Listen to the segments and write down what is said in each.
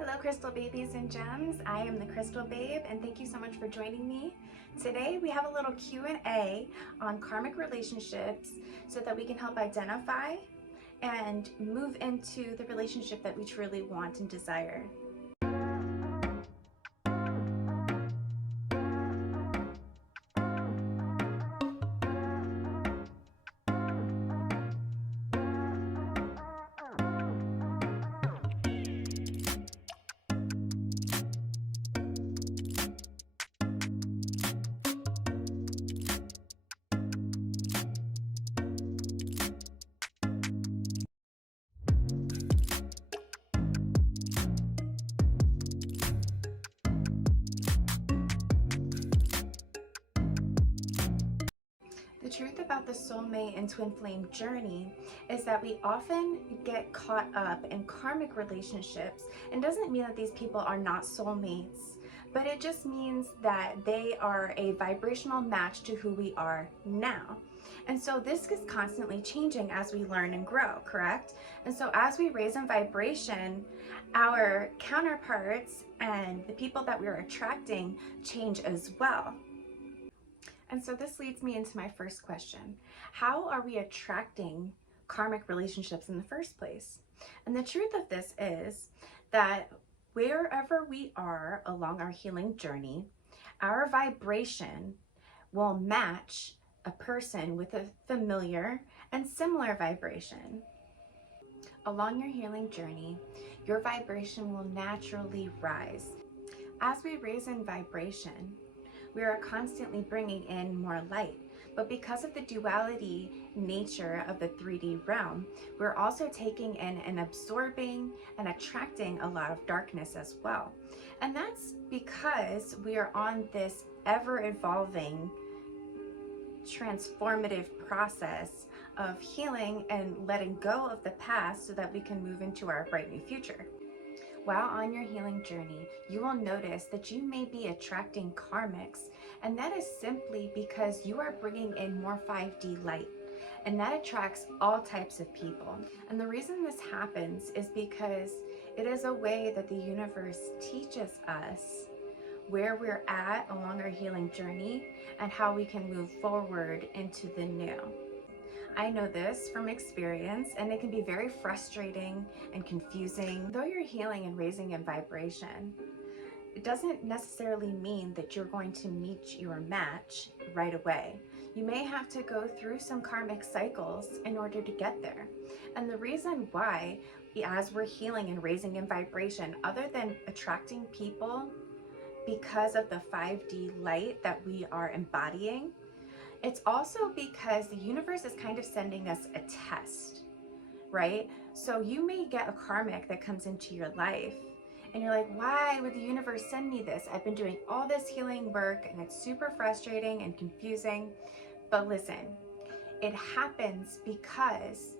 Hello crystal babies and gems. I am the Crystal Babe and thank you so much for joining me. Today we have a little Q&A on karmic relationships so that we can help identify and move into the relationship that we truly want and desire. The truth about the soulmate and twin flame journey is that we often get caught up in karmic relationships, and doesn't mean that these people are not soulmates, but it just means that they are a vibrational match to who we are now. And so this is constantly changing as we learn and grow, correct? And so as we raise in vibration, our counterparts and the people that we're attracting change as well. And so this leads me into my first question. How are we attracting karmic relationships in the first place? And the truth of this is that wherever we are along our healing journey, our vibration will match a person with a familiar and similar vibration. Along your healing journey, your vibration will naturally rise. As we raise in vibration, we are constantly bringing in more light, but because of the duality nature of the 3D realm, we're also taking in and absorbing and attracting a lot of darkness as well. And that's because we are on this ever-evolving transformative process of healing and letting go of the past so that we can move into our bright new future. While on your healing journey, you will notice that you may be attracting karmics, and that is simply because you are bringing in more 5D light, and that attracts all types of people. And the reason this happens is because it is a way that the universe teaches us where we're at along our healing journey and how we can move forward into the new. I know this from experience, and it can be very frustrating and confusing. Though you're healing and raising in vibration, it doesn't necessarily mean that you're going to meet your match right away. You may have to go through some karmic cycles in order to get there. And the reason why, as we're healing and raising in vibration, other than attracting people because of the 5D light that we are embodying, it's also because the universe is kind of sending us a test, right? So you may get a karmic that comes into your life and you're like, why would the universe send me this? I've been doing all this healing work and it's super frustrating and confusing. But listen, it happens because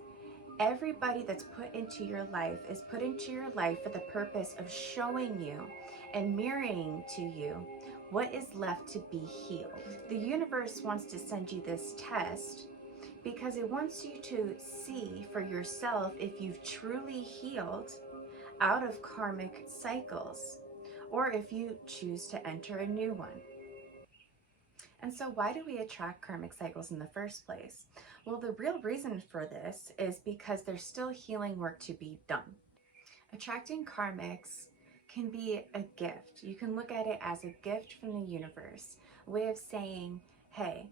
everybody that's put into your life is put into your life for the purpose of showing you and mirroring to you what is left to be healed. The universe wants to send you this test because it wants you to see for yourself if you've truly healed out of karmic cycles, or if you choose to enter a new one. And so why do we attract karmic cycles in the first place? Well, the real reason for this is because there's still healing work to be done. Attracting karmics can be a gift. You can look at it as a gift from the universe, a way of saying, hey,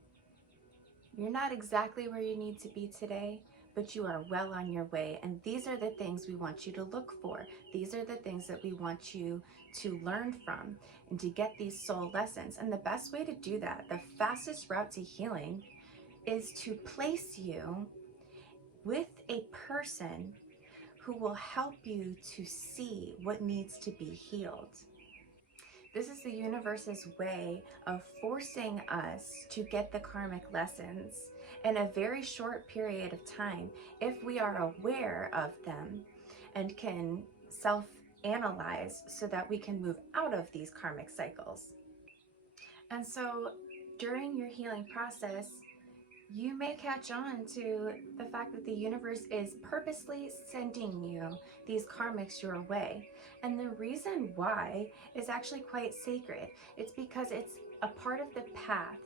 you're not exactly where you need to be today, but you are well on your way. And these are the things we want you to look for. These are the things that we want you to learn from and to get these soul lessons. And the best way to do that, the fastest route to healing, is to place you with a person who will help you to see what needs to be healed. This is the universe's way of forcing us to get the karmic lessons in a very short period of time if we are aware of them and can self-analyze so that we can move out of these karmic cycles. And so during your healing process, You may catch on to the fact that the universe is purposely sending you these karmics your way. And the reason why is actually quite sacred. It's because it's a part of the path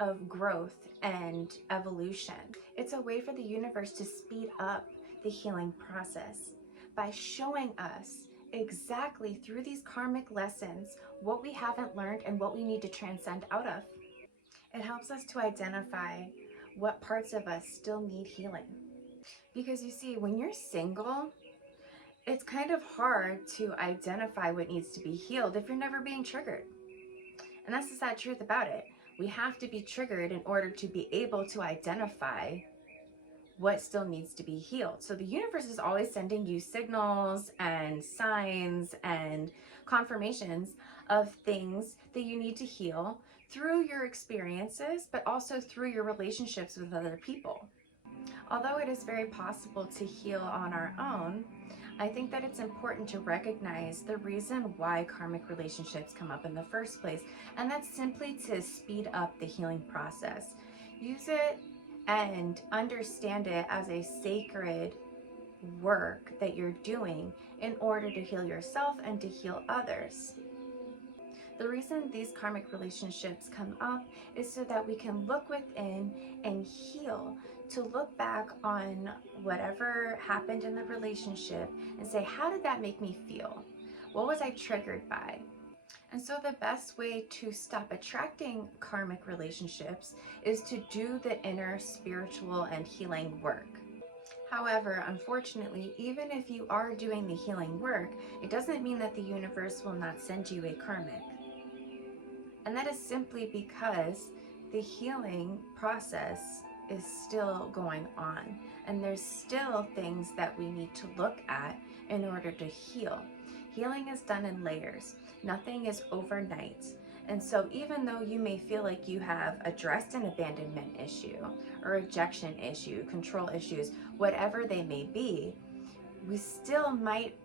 of growth and evolution. It's a way for the universe to speed up the healing process by showing us exactly through these karmic lessons what we haven't learned and what we need to transcend out of. It helps us to identify what parts of us still need healing. Because you see, when you're single, it's kind of hard to identify what needs to be healed if you're never being triggered. And that's the sad truth about it. We have to be triggered in order to be able to identify what still needs to be healed. So the universe is always sending you signals and signs and confirmations of things that you need to heal through your experiences, but also through your relationships with other people. Although it is very possible to heal on our own, I think that it's important to recognize the reason why karmic relationships come up in the first place, and that's simply to speed up the healing process. Use it and understand it as a sacred work that you're doing in order to heal yourself and to heal others. The reason these karmic relationships come up is so that we can look within and heal, to look back on whatever happened in the relationship and say, how did that make me feel? What was I triggered by? And so the best way to stop attracting karmic relationships is to do the inner spiritual and healing work. However, unfortunately, even if you are doing the healing work, it doesn't mean that the universe will not send you a karmic. And that is simply because the healing process is still going on, and there's still things that we need to look at in order to heal. Healing is done in layers. Nothing is overnight. And so even though you may feel like you have addressed an abandonment issue or rejection issue, control issues, whatever they may be, we still might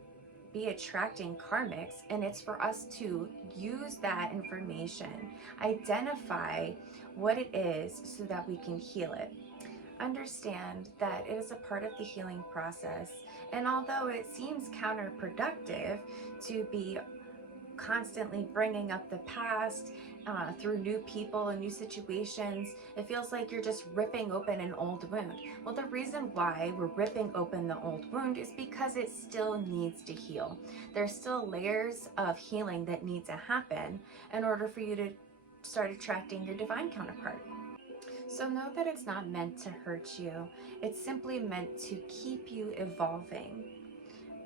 be attracting karmics, and it's for us to use that information, identify what it is so that we can heal it. Understand that it is a part of the healing process, and although it seems counterproductive to be constantly bringing up the past through new people and new situations, it feels like you're just ripping open an old wound. Well, the reason why we're ripping open the old wound is because it still needs to heal. There's still layers of healing that need to happen in order for you to start attracting your divine counterpart. So know that it's not meant to hurt you. It's simply meant to keep you evolving.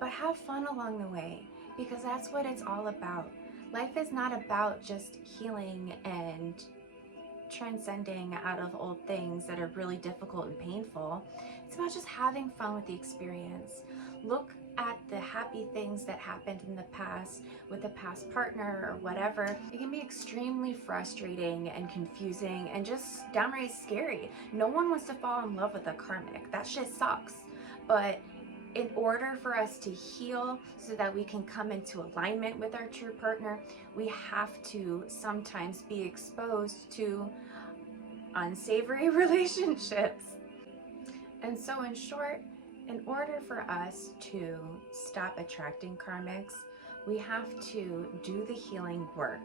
But have fun along the way, because that's what it's all about. Life is not about just healing and transcending out of old things that are really difficult and painful. It's about just having fun with the experience. Look at the happy things that happened in the past with a past partner or whatever. It can be extremely frustrating and confusing and just downright scary. No one wants to fall in love with a karmic. That shit sucks. But in order for us to heal so that we can come into alignment with our true partner, we have to sometimes be exposed to unsavory relationships. And so in short, in order for us to stop attracting karmics, we have to do the healing work.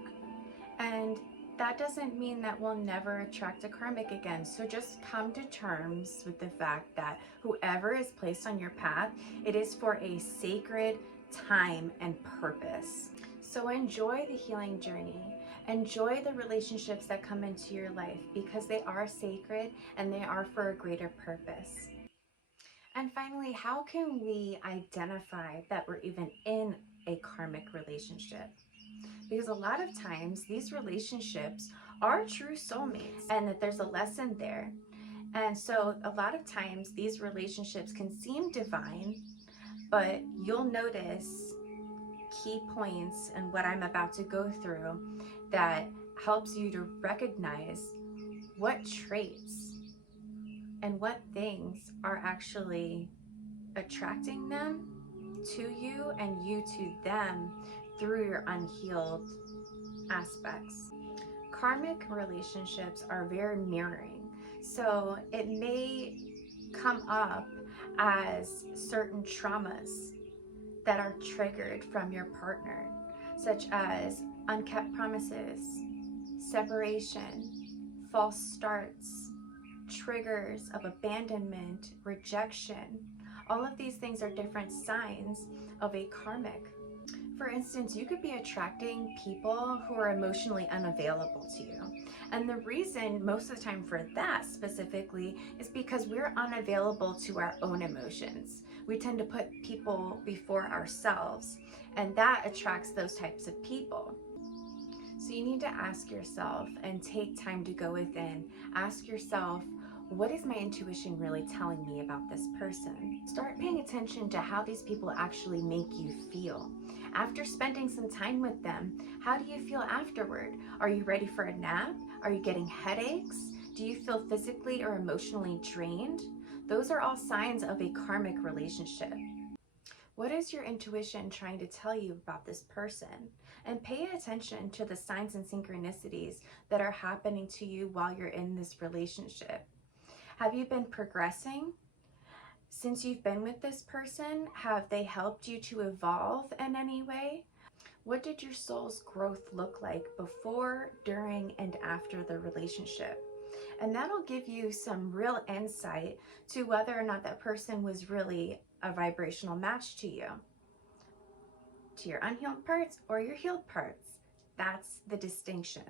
And that doesn't mean that we'll never attract a karmic again. So just come to terms with the fact that whoever is placed on your path, it is for a sacred time and purpose. So enjoy the healing journey. Enjoy the relationships that come into your life, because they are sacred and they are for a greater purpose. And finally, how can we identify that we're even in a karmic relationship? Because a lot of times these relationships are true soulmates, and that there's a lesson there. And so a lot of times these relationships can seem divine, but you'll notice key points in what I'm about to go through that helps you to recognize what traits and what things are actually attracting them to you and you to them through your unhealed aspects. Karmic relationships are very mirroring. So it may come up as certain traumas that are triggered from your partner, such as unkept promises, separation, false starts, triggers of abandonment, rejection. All of these things are different signs of a karmic. For instance, you could be attracting people who are emotionally unavailable to you. And the reason most of the time for that specifically is because we're unavailable to our own emotions. We tend to put people before ourselves, and that attracts those types of people. So you need to ask yourself and take time to go within. Ask yourself, what is my intuition really telling me about this person? Start paying attention to how these people actually make you feel. After spending some time with them, how do you feel afterward? Are you ready for a nap? Are you getting headaches? Do you feel physically or emotionally drained? Those are all signs of a karmic relationship. What is your intuition trying to tell you about this person? And pay attention to the signs and synchronicities that are happening to you while you're in this relationship. Have you been progressing? Since you've been with this person, have they helped you to evolve in any way? What did your soul's growth look like before, during, and after the relationship? And that'll give you some real insight to whether or not that person was really a vibrational match to you, to your unhealed parts or your healed parts. That's the distinction.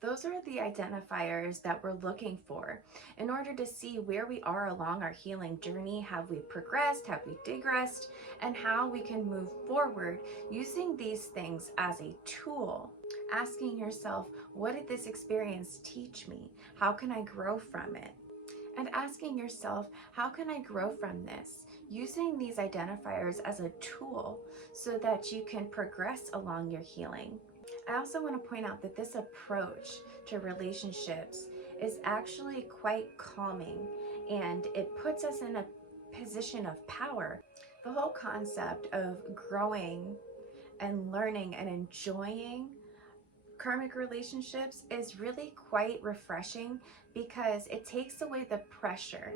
Those are the identifiers that we're looking for in order to see where we are along our healing journey. Have we progressed? Have we digressed? And how we can move forward using these things as a tool. Asking yourself, what did this experience teach me? How can I grow from it? And asking yourself, how can I grow from this? Using these identifiers as a tool so that you can progress along your healing. I also want to point out that this approach to relationships is actually quite calming, and it puts us in a position of power. The whole concept of growing and learning and enjoying karmic relationships is really quite refreshing because it takes away the pressure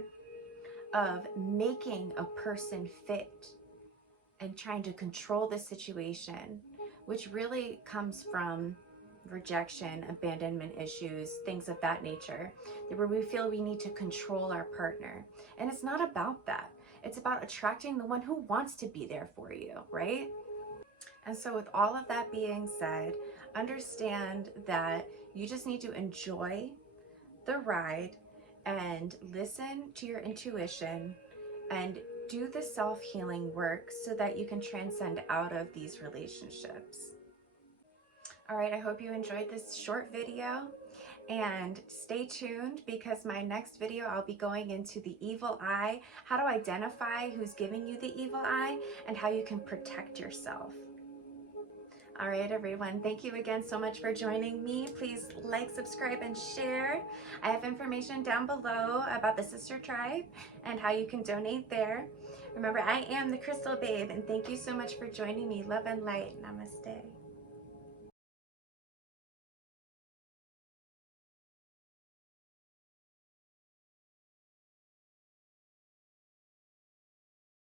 of making a person fit and trying to control the situation, which really comes from rejection, abandonment issues, things of that nature, where we feel we need to control our partner. And it's not about that. It's about attracting the one who wants to be there for you, right? And so with all of that being said, understand that you just need to enjoy the ride and listen to your intuition and do the self-healing work so that you can transcend out of these relationships. All right, I hope you enjoyed this short video, and stay tuned because my next video I'll be going into the evil eye, how to identify who's giving you the evil eye, and how you can protect yourself. All right, everyone, thank you again so much for joining me. Please like, subscribe, and share. I have information down below about the Sister Tribe and how you can donate there. Remember, I am the Crystal Babe, and thank you so much for joining me. Love and light. Namaste.